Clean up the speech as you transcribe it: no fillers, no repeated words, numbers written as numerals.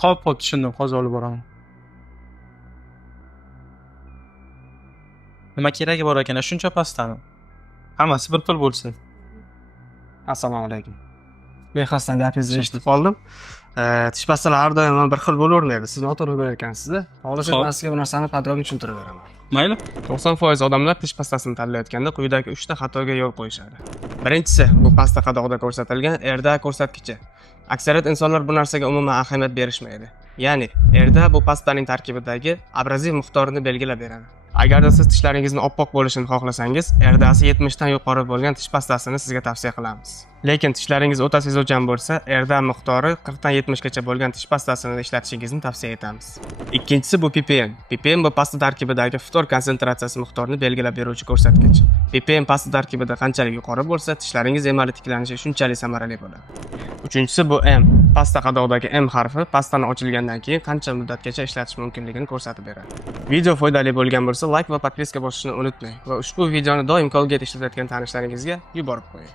Xo'p, tushundim. Hozir olib boraman. Nima keragi bor ekan shuncha pastani? Hammasi bir pul bo'lsin. Assalomu alaykum. Bexosdan gapingizni eshitib qoldim. Tish pastalari har doim bir xil bo'lavermaydi. Siz noto'g'ri bilayotgansizda. Xohlasangiz men sizga bu narsani podrobniy tushuntirib beraman. Mayli. 90% odamlar tish pastasini tanlayotganda quyidagi 3 ta xatoga yo'l qo'yishadi. Birinchisi, bu pasta qadoqda ko'rsatilgan erda ko'rsatkichi. Aksariyat insonlar bu narsaga umuman ahamiyat berishmaydi. Ya'ni, erda bu pastaning tarkibidagi abraziv miqdorini belgilab beradi. Agarda siz tishlaringizni oppoq bo'lishini xohlasangiz, erdasi 70 dan yuqori bo'lgan tish pastasini sizga tavsiya qilamiz. Lekin tishlaringiz o'ta sezuvchan bo'lsa, erda miqdori 40 dan 70 gacha bo'lgan tish pastasini ishlatishingizni tavsiya etamiz. Ikkinchisi bu ppm. ppm bu pasta tarkibidagi ftor konsentratsiyasi miqdorini belgilab beruvchi ko'rsatkich. ppm pasta tarkibida qanchalik yuqori bo'lsa, tishlaringiz emali tiklanishi shunchalik samarali bo'ladi. Uchinchisi bu m. Pasta qadoqdagi m harfi pastani ochilgandan keyin qancha muddatgacha ishlatish mumkinligini ko'rsatib beradi. Video foydali bo'lgan bo'lsa, like va podpiska bosishni unutmang va ushbu videoni doim Colgate ishlatayotgan tanishlaringizga yuborib qo'ying.